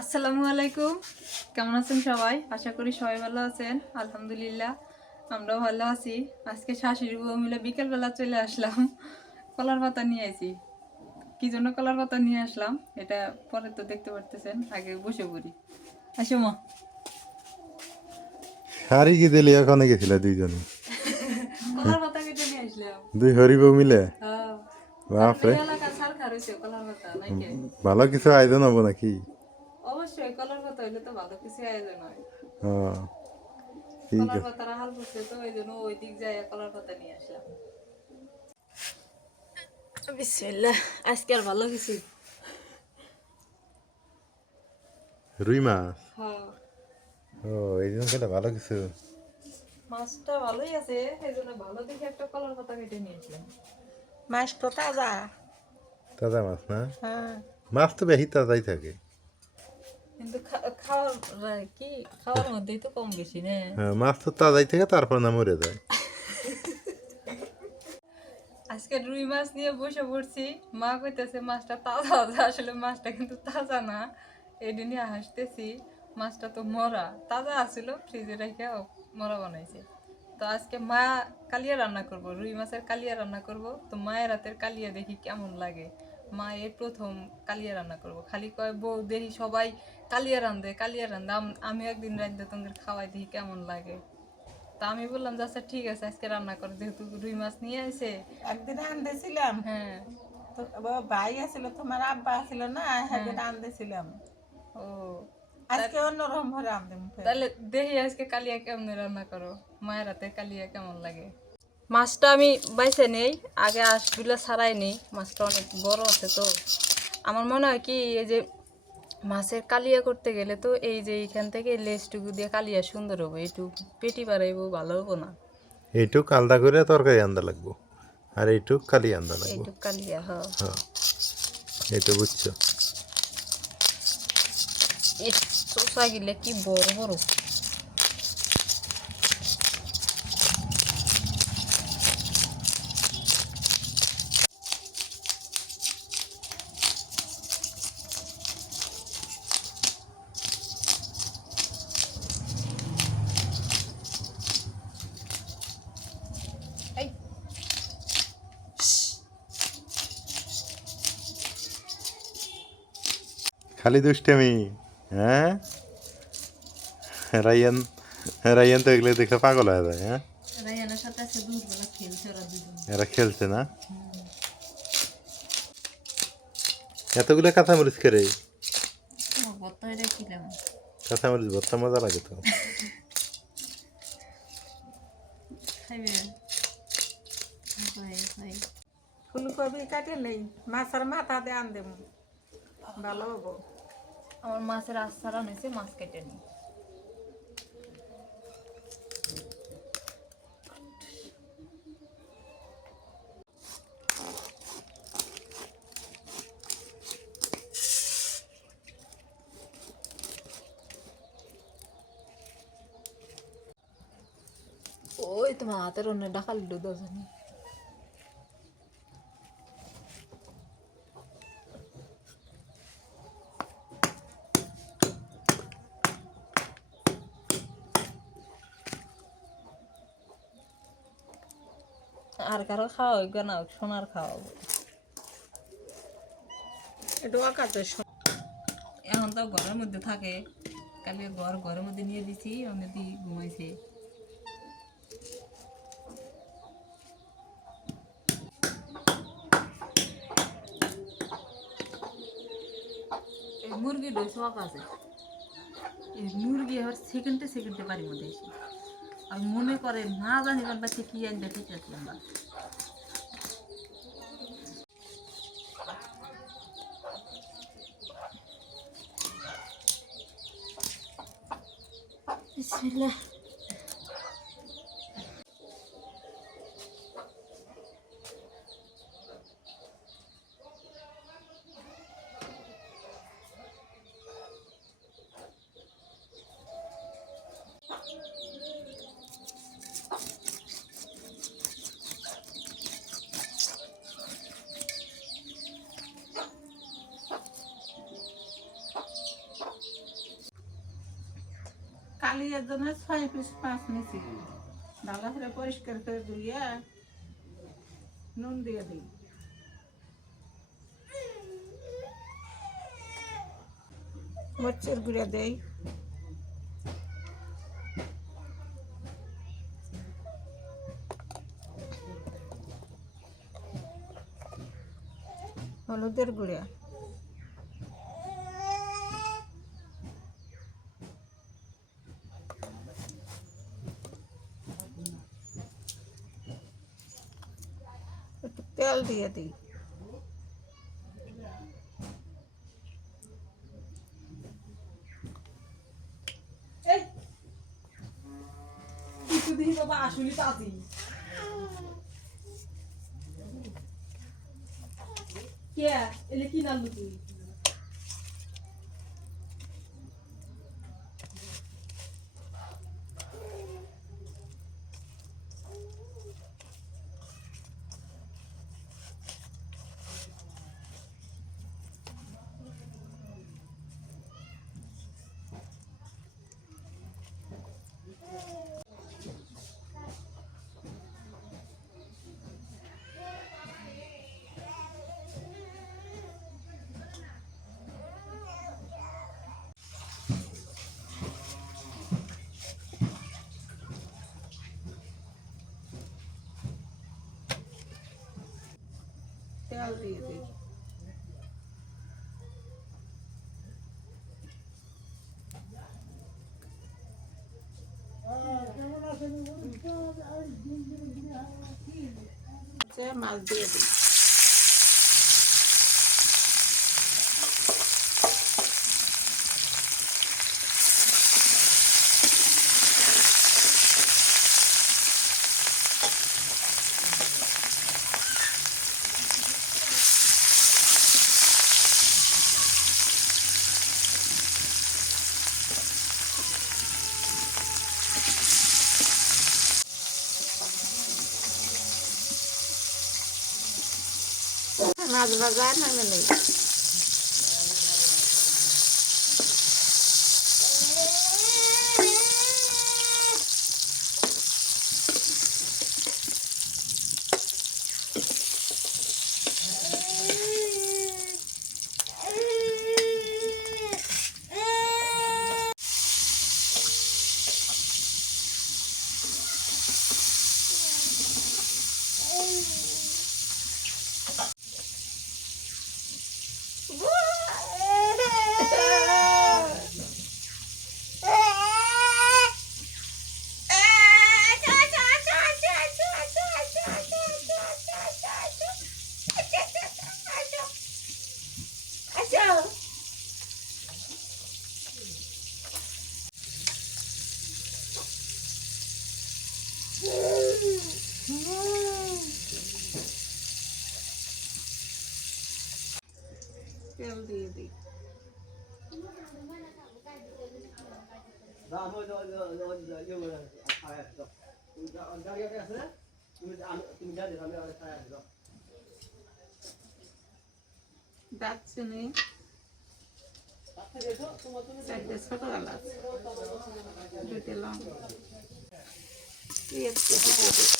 আসসালামু আলাইকুম। কেমন আছেন সবাই? আশা করি সবাই ভালো আছেন। আলহামদুলিল্লাহ আমরাও ভালো আছি। আজকে শাশুড়ি বউ মিলে বিকেলবেলা চলে আসলাম, কলার পাতা নিয়ে আসি। কি জন্য কলার পাতা নিয়ে আসলাম এটা পরে তো দেখতে পারতেছেন, আগে বসে পড়ি। আসো মা। শাড়ি কি দিলি ওখানে গেছিল দুইজনে? কলার পাতা কেটে নিয়ে আসলাম। দুই হরিবউ মিলে? হ্যাঁ, বাপরে, এলাকা সরকার হয়েছে কলার পাতা নাকি? ভালো কিছু আয়োজন হবো নাকি? অবশ্যই কলার পাতা হইলে তো ভালো কিছু আয়োজন হয়। ও ঠিক কলার আছে। পাতার হাল করছে তো ওই জন্য ওই দিক যায় কলার পাতা নিয়ে আসলাম। বিসমিল্লাহ, আজকে আর ভালো কিছু। রুই মাছ? হ্যাঁ, ও এই জন্য কেটে ভালো কিছু। মাছটা ভালোই আছে, এই জন্য ভালো দেখে একটা কলার পাতা কেটে নিয়েছিলাম। মাছ তো তাজা। তাজা মাছ না? হ্যাঁ, মাছ তো বেশি তাজাই থাকে। কিন্তু খাওয়ার মধ্যেই তো কম বেশি না। হ্যাঁ, মাছ তো তাজাই থেকে তারপর না মরে যায়। আজকে রুই মাছ নিয়ে বসে পড়ছি। মা কইতেছে মাছটা তাজা তাজা, আসলে মাছটা কিন্তু তাজা না। এটি নিয়ে হাসতেছি, মাছটা তো মরা। তাজা আছিল, ফ্রিজে রেখে মরা বানাইছে। তো আজকে মা কালিয়া রান্না করব, রুই মাছের কালিয়া রান্না করব। তো মায়ের হাতের কালিয়া দেখি কেমন লাগে। মা এই প্রথম কালিয়া রান্না করব। খালি কয় বউ দেখি সবাই কালিয়া রান্ধে কালিয়া রান্ধে, আমি একদিন রান্ধতে তোমাদের খাওয়াই দেখি কেমন লাগে। তা আমি বললাম যে আচ্ছা ঠিক আছে আজকে রান্না করো, যেহেতু রুই মাছ নিয়ে আসে। একদিন আনতেছিলাম হ্যাঁ। তো ভাই আছিল, তোমার আব্বা আছিল না, সেদিন আনতেছিলাম। ও, আজকে অন্যরকম ভাবে আনতেম। তাহলে দেখি আজকে কালিয়া কেমন রান্না করো, মায়ের হাতে কালিয়া কেমন লাগে। মাছটা আমি বাইছে নেই, আগে আঁশগুলো ছাড়াই নেই। মাছটা অনেক বড় আছে তো। আমার মনে হয় কি, এই যে মাছের কালিয়া করতে গেলে তো এই যে এইখান থেকে লেজটুকু দিয়ে কালিয়া সুন্দর হবো, এইটু পেটি বাড়াইবো ভালো হবো না। এইটুক আলাদা করে তরকারি আনতে লাগবো, আর এইটুক কালি আনতে লাগবো। এইটুক কালিয়া, হ্যাঁ। হ্যাঁ, এই তো বুঝছো। এই চোষা গিলে কি বড় বড়। এই খালি দুষ্টামি। হ্যাঁ, রাইয়ান, রাইয়ান তো এগুলো দেখে পাগল হয়ে যায়। হ্যাঁ, রায়ানের সাথে আছে দুপুরবেলা খেলছে ওরা দুজন। এরা খেলছে না? এতগুলো কাঁচামরিচ করে? ভর্তা হয়ে রেখিলাম। কাঁচামরিচ ভর্তা মজা লাগে তো। খাইবে? ফুলকপি কাটে নেই, মাছের মাথা দিয়ে আন দেব, ভালো হবো। আমার মাছের আচার আনেছে, মাছ কেটে নি। ওই তোমার হাতের অন্য ডাকাল দুধনি। আর কারো খাওয়া হইবে না, সোনার খাওয়াবো। একটু আকাতে এখন তো ঘরের মধ্যে থাকে, কালকে ঘরের মধ্যে নিয়ে দিছি, অনেকদি ঘুমাইছে। এই মুরগি ডই শখ আছে। এই মুরগি আবার সেকেন্ডে সেকেন্ডে বাড়ির মধ্যে এসে আর মনে করে না জানি বাচ্চা কি আনবে, ঠিক আছে আমরা। বিসমিল্লাহ। এর জন্য 6 পিস মাছ নিছি। ভালো করে পরিষ্কার করে ধুইয়া নুন দিয়ে দিই। মরিচের গুঁড়া দেই, হলুদের গুঁড়া, একটু তেল দিয়ে দিই। কিছু দিন বাবা আসলে তাজি কে এলে কি নালু তুই তেল দিয়ে দিই। মাছ দিয়ে দিই। মাছ ভাজা নামে নেই। তেল দিয়ে দিই। দারচিনি, 4টে ছোট এলাচ, 2টে লং, পেঁয়াজ কেটে দিয়ে দিই।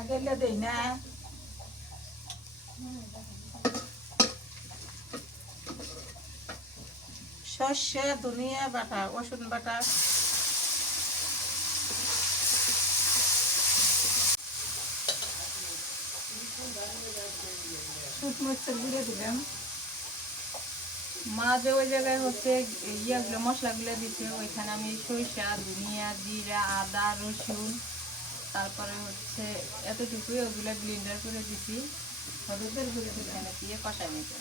আগে দেই না, সর্ষে, ধনিয়া বাটা, রসুন বাটা, শুকনো মরিচের গুঁড়ো দিলাম। মা যে ওই জায়গায় হচ্ছে ইয়েগুলো মশলাগুলো দিচ্ছে, ওইখানে আমি সরিষা, ধনিয়া, জিরা, আদা, রসুন, তারপরে হচ্ছে এতটুকুই ওগুলো ব্লেন্ডার করে দিছি, হলুদের গুঁড়ো এখানে দিয়ে কষাই নিতে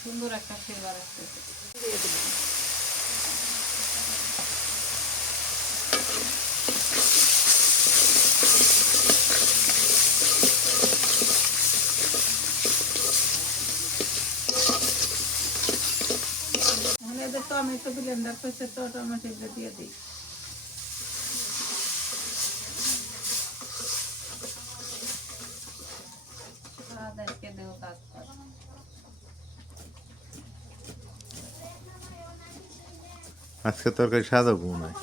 সুন্দর একটা ফ্লেভার আসতেছে। দিয়ে দিলাম। টমেটো ব্লেন্ডার করছে তো টমেটোগুলো দিয়ে দিই। আজকে দেও কাজ কর। আজকে তরকারি সাজাবো মনে হয়।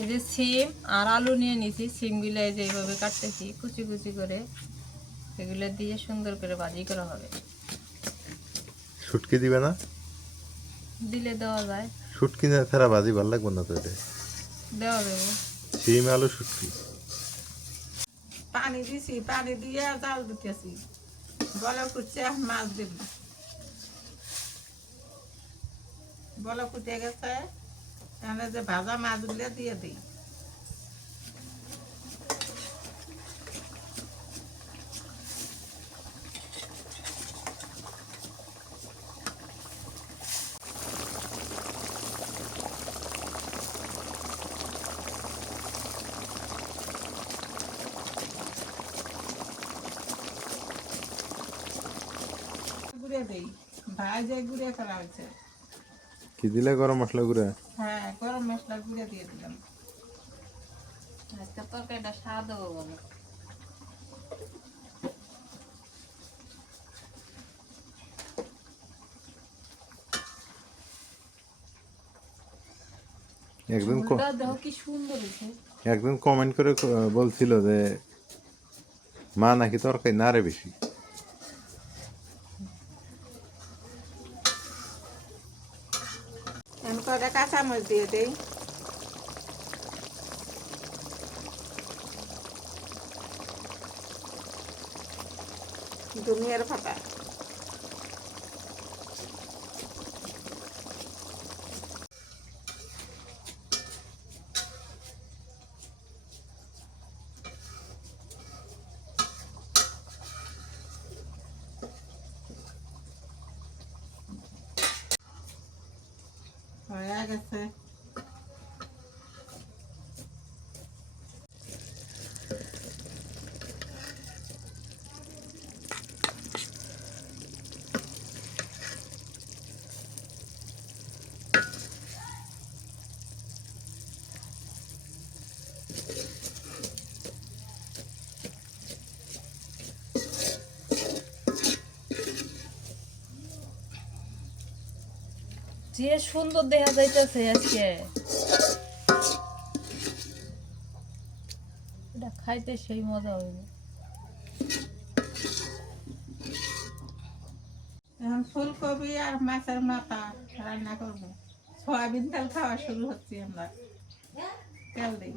এই যে সিম আর আলু নিয়ে নিছি, সিমগুলো এই যে এইভাবে কাটতেছি কুচি কুচি করে, এগুলো দিয়ে সুন্দর করে ভাজি করা হবে। শুটকি দিবে না? দিলে দেওয়া যায়, শুটকি না ছাড়া ভাজি ভালো লাগবে না তো। এটা দেওয়া যাবে। শিম আলু শুটকি। পানি দিছি, পানি দিয়ে জাল দিতেছি, বলা ফুটছে, মাছ দেব। বলা ফুটে গেছে, তাহলে যে ভাজা মাছগুলো দিয়ে দিই। গুঁড়ে দিই, ভাজে গুঁড়ে করা হয়েছে। কি দিলে? গরম মশলা গুঁড়া? হ্যাঁ, গরম মশলা গুঁড়ে দিয়ে দিলাম। আজকে তরকারিটা স্বাদ হবে বলো। একদম দেখো কি সুন্দর হয়েছে। একদম কমেন্ট করে বলছিল যে মা নাকি তরকারি নাড়ে বেশি। এখন কটা কাঁচামরিচ দিয়ে দিই। ধনিয়ার পাতা, হয়ে গেছে। যে সুন্দর দেখা যাইতেছে আজকে, এটা খাইতে সেই মজা হইবে। এখন ফুলকপি আর মাছের মাথা রান্না করবো। সয়াবিন তেল খাওয়া শুরু হচ্ছে আমরা। তেল দিই।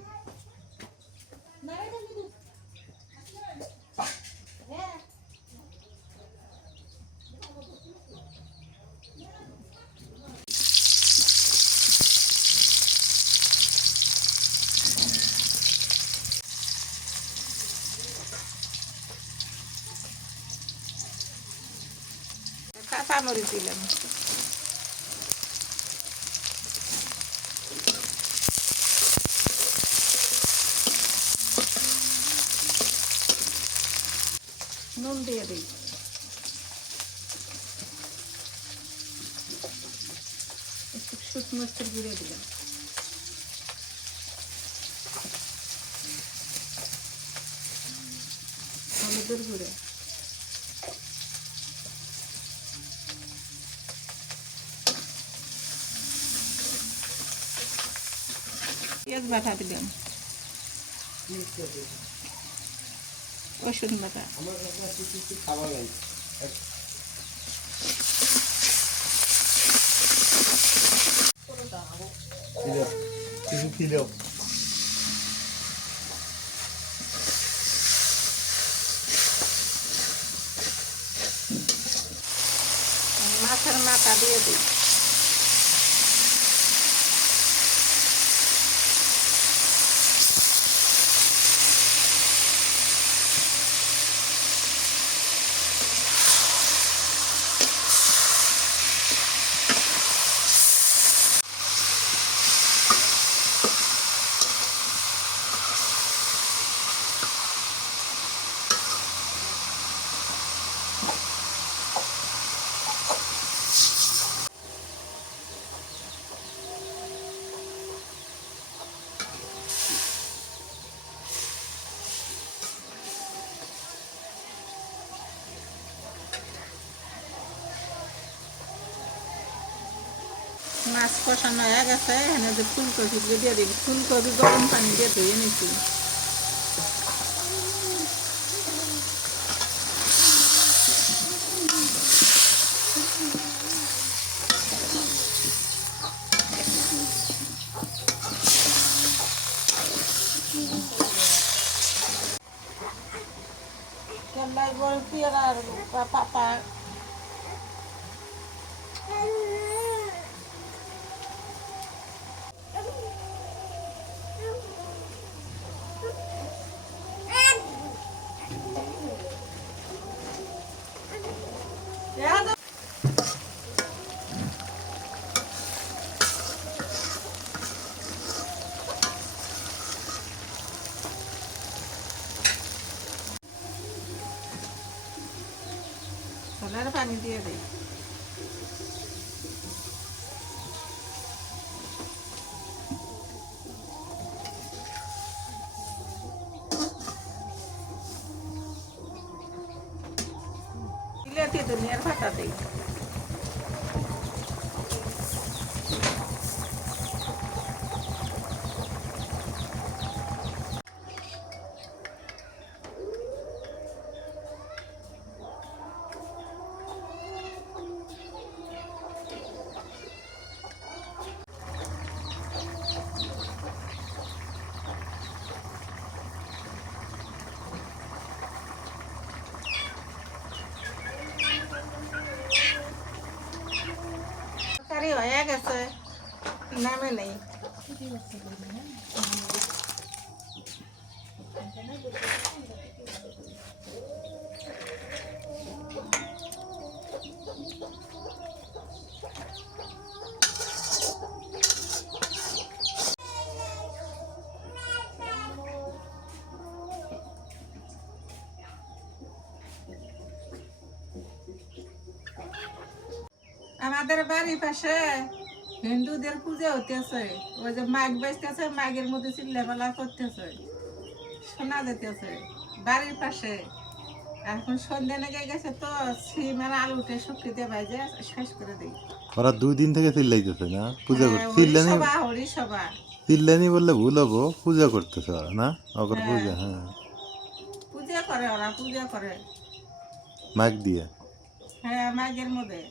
কাঁচামরিচ দিলাম। নুন দিয়ে দিই। একটু শুকনো মরিচের গুঁড়ো দিলাম। হলুদের গুঁড়ো, পেঁয়াজ বাটা দিলাম, রসুন বাটা, কিছু কিলো মাছের মাথা দিয়ে দিই। মাছ কষানো হয়ে গেছে, এখানে যে ফুলকপিগুলো দিয়ে দিই। ফুলকপি গরম পানি দিয়ে ধুয়ে নিচ্ছি। কেলাই বলছি আর পাপা ছোলার পানি দিয়ে দিই। বিলেতি ধনিয়ার পাতা দিই। তরকারি হয়ে গেছে, নামে নেই। আমাদের বাড়ির পাশে হিন্দুদের পূজা হইতেছে, ওই যে মাঘ বাজতেছে, মাঘের মধ্যে চিল্লাপালা করতেছে, শোনা যেতেছে বাড়ির পাশে। এখন সন্ধ্যা লেগে গেছে তো সিম আর আলুটা শুকিয়ে ভাইজে শেষ করে দিই। ওরা 2 দিন থেকে চিল্লাইতেছে না পূজা করতে, হরিসভা হরিসভা। চিল্লানি বললে ভুল হবো, পূজা করতেছে ওরা না, অগর পূজা। হ্যাঁ, পূজা করে ওরা, পূজা করে। মাইক দিয়ে। হ্যাঁ, মাঘের মধ্যে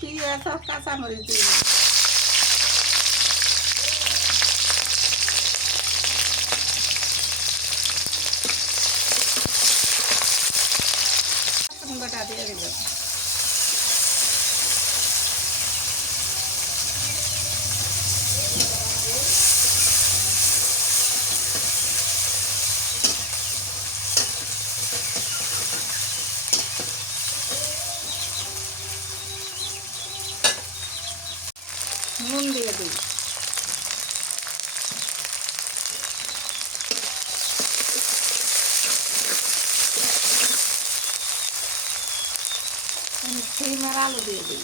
পেঁয়াজ আর কাঁচামরিচ দিয়ে দিই। রসুন বাটা দিয়ে দিব। নুন দিয়ে দিই। সিম আর আলু দিয়ে দিই।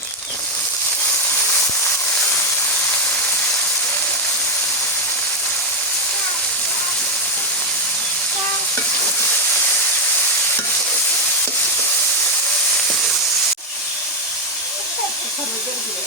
হলুদের গুঁড়ো।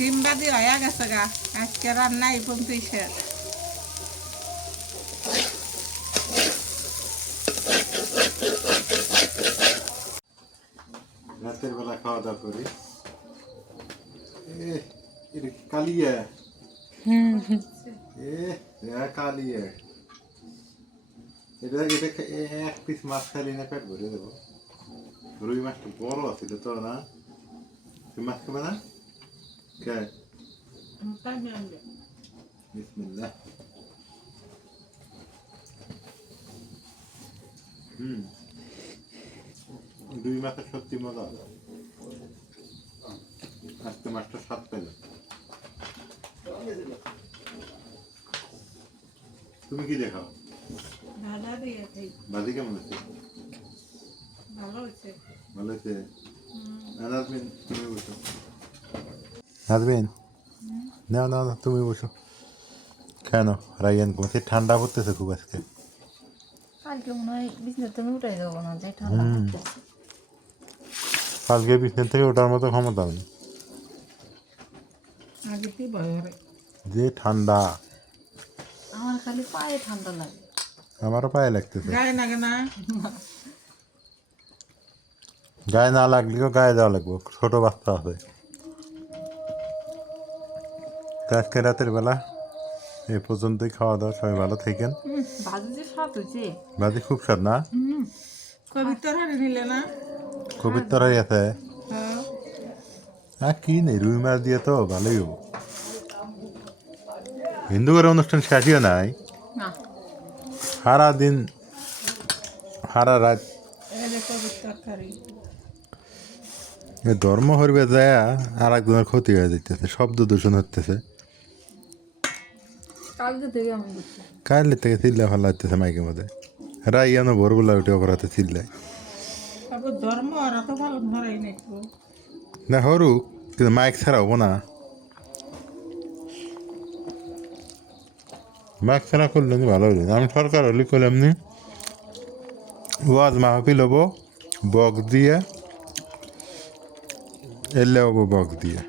সিম বাজি হয়ে গেছে গা, আজকে রান্না এই পর্যন্তই শেষ। রাতের বেলা খাওয়া দাওয়া করি। এটা কালিয়া, কালিয়া। এটা এটা এক পিস মাছ খালি না পেট ভরে দেবো। রুই মাছটা বড় আছিল তো না, তুমি মাছ খাবে না? কে টাইমে আনবে বিসমিল্লাহ। হুম, রুই মাছের সত্যি মজা। আজকে মাছটা স্বাদ পেল। তুমি কি দেখাও? ভাজা দিয়ে খাই ভাজি কেমন আছে? ভালো হচ্ছে ভালো হয়েছে। নাজমিন তুমি বসো। নাজমিন না না না তুমি বসো। কেন রাইয়ান ঘুমাচ্ছে? ঠান্ডা পড়তেছে খুব আজকে। কালকে মনে হয় বিছনা তুমি উঠে যাবো না, যে ঠান্ডা হুম। পড়তেছে। কালকে বিছানা থেকে ওঠার মতো ক্ষমতা নেই, আগে কি ভয় হবে যে ঠান্ডা। আমার খালি পায়ে ঠান্ডা লাগে। আমারও পায়ে লাগতেছে। গায়ে লাগে না গায়ে না লাগলেও গায়ে দেওয়া লাগবে, ছোট বাচ্চা আছে। তো আজকে রাতের বেলা এই পর্যন্তই, খাওয়া দাওয়া, সবাই ভালো থাকেন। ভাজি যে স্বাদ হয়েছে। ভাজি খুব স্বাদ না? কবিতার হারে নিলে না কবির তরাই আছে। হ্যাঁ আর কি নেই, রুই মাছ দিয়ে তো ভালোই হবো। হিন্দু ঘরের অনুষ্ঠান শেষই নাই, না সারা দিন সারা রাত এই যে কবিতার কারি এ ধর্ম হরবে যায় আর একজনের ক্ষতি হয়ে যেতেছে, শব্দ দূষণ হতেছে। কালকে থেকে আমি করছি। কাইলে থেকে চিল্লা ভালো হতেছে মাইকের মধ্যে। রাইয়ানো ভোরবেলা উঠে অপরাধে চিল্লায়। তারপর ধর্ম আর তো ভালো ধরাই নাই তো না হরুক, কিন্তু মাইক ছাড়া হবো না। মাইক ছাড়া করলে নি ভালো হইলে। আমি সরকার হলে করলাম নি ওয়াজ মাহফিল হবো বক্স দিয়ে, এলে হবো বক্স দিয়ে।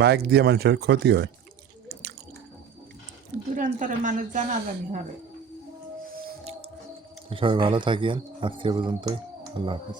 মাইক দিয়ে মানুষের ক্ষতি হয়। দূরান্তরে মানুষ জানাজানি হবে সবাই ভালো থাকিয়েন, আজকে পর্যন্তই। আল্লাহ হাফিজ।